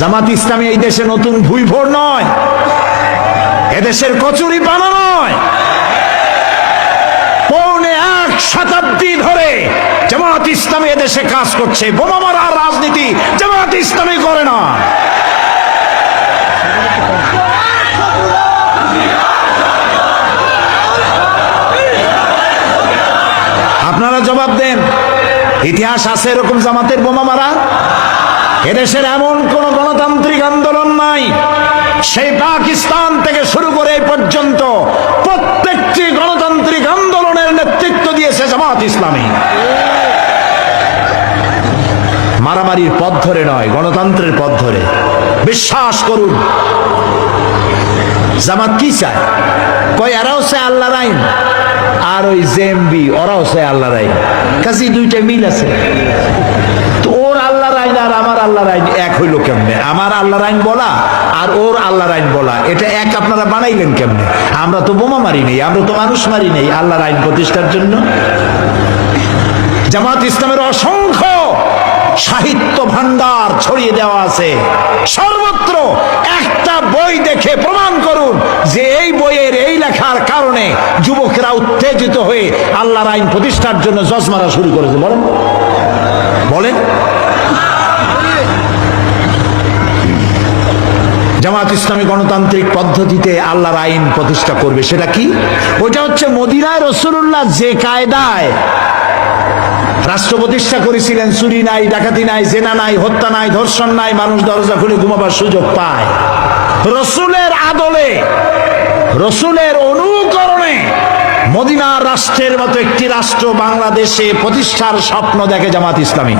জামাত ইসলামী এই দেশে নতুন ভুইভোর নয়, এদেশের কচুরি পানা নয়। পৌনে 1 শতাব্দী ধরে জামাত ইসলামী এদেশে কাজ করছে। বোমা মারার রাজনীতি জামাত ইসলামী করে না। আপনারা জবাব দেন, ইতিহাস আছে এরকম জামাতের বোমা মারা? এদেশের এমন কোন গণতান্ত্রিক আন্দোলন নাই, সেই পাকিস্তান থেকে শুরু করে এই পর্যন্ত প্রত্যেকটি গণতান্ত্রিক আন্দোলনের নেতৃত্ব দিয়েছে জামাত ইসলামী। মারামারির পথ ধরে নয়, গণতন্ত্রের পথ ধরে। বিশ্বাস করুন। জামাত কি চায়? কয় এরাও চায় আল্লাহর আইন, আর ওই জেএমবি ওরাও চায় আল্লাহর আইন, কাজে দুইটা মিল আছে। তো ওর আল্লাহর আইন আর আমার আল্লাহর আইন এক হইল কেমনে? আমার আল্লাহর আইন বলা আর ওর আল্লাহর আইন বলা, এটা এক আপনারা বানাইলেন কেমনে? আমরা তো বোমা মারি নেই, আমরা তো মানুষ মারি নেই আল্লাহর আইন প্রতিষ্ঠার জন্য। জামাত ইসলামের অসংখ্য সাহিত্য ভান্ডার ছড়িয়ে দেওয়া আছে সর্বত্র। একটা বই দেখে প্রমাণ করুন যে এই বইয়ের এই লেখার কারণে যুবকেরা উত্তেজিত হয়ে আল্লাহর আইন প্রতিষ্ঠার জন্য জজ মারা শুরু করেছে। বলেন বলেন। জামাত ইসলামী গণতান্ত্রিক পদ্ধতিতে আল্লাহর আইন প্রতিষ্ঠা করবে। সেটা কি? ওটা হচ্ছে মদিনায় রাসূলুল্লাহ যে কায়দায় রাষ্ট্র প্রতিষ্ঠা করেছিলেন, চুরি নাই, ডাকাতি নাই, জেনা নাই, হত্যা নাই, ধর্ষণ নাই, মানুষ দরজা খুলে ঘুমাবার সুযোগ পায়। রসুলের আদলে, রসুলের অনুকরণে মদিনার রাষ্ট্রের মতো একটি রাষ্ট্র বাংলাদেশে প্রতিষ্ঠার স্বপ্ন দেখে জামাত ইসলামী।